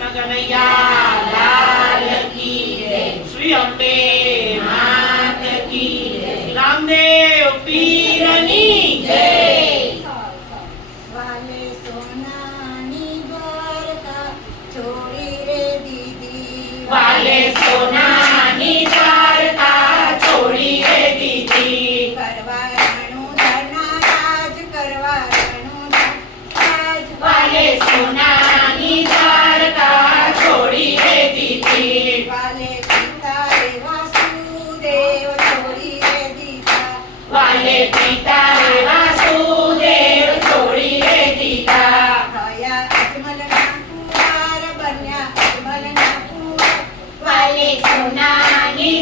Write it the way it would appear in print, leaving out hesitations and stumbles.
કૃષ્ણ કનૈયા લાલ કી જય. શ્રી અંબે માત કી જય. રામદેવ પીરની જય. વાલે સોનાની દ્વારકા છોડી રે દીદી, વાલે સોનાની દ્વારકા છોડી રે દીદી. કરવા રણું ધરના રાજ, કરવા રણું રાજ, વાલે સોનાની દ્વારકા છોડી રે દીદી. વાલે પિતા રે વાસુદેવ છોડી રે દીધા, વાલે પિતા રે વાસુદેવ છોડી રે દીધા. થયા અજમલના કુંવાર, બન્યા અજમલના કુંવાર, વાલે સોનાની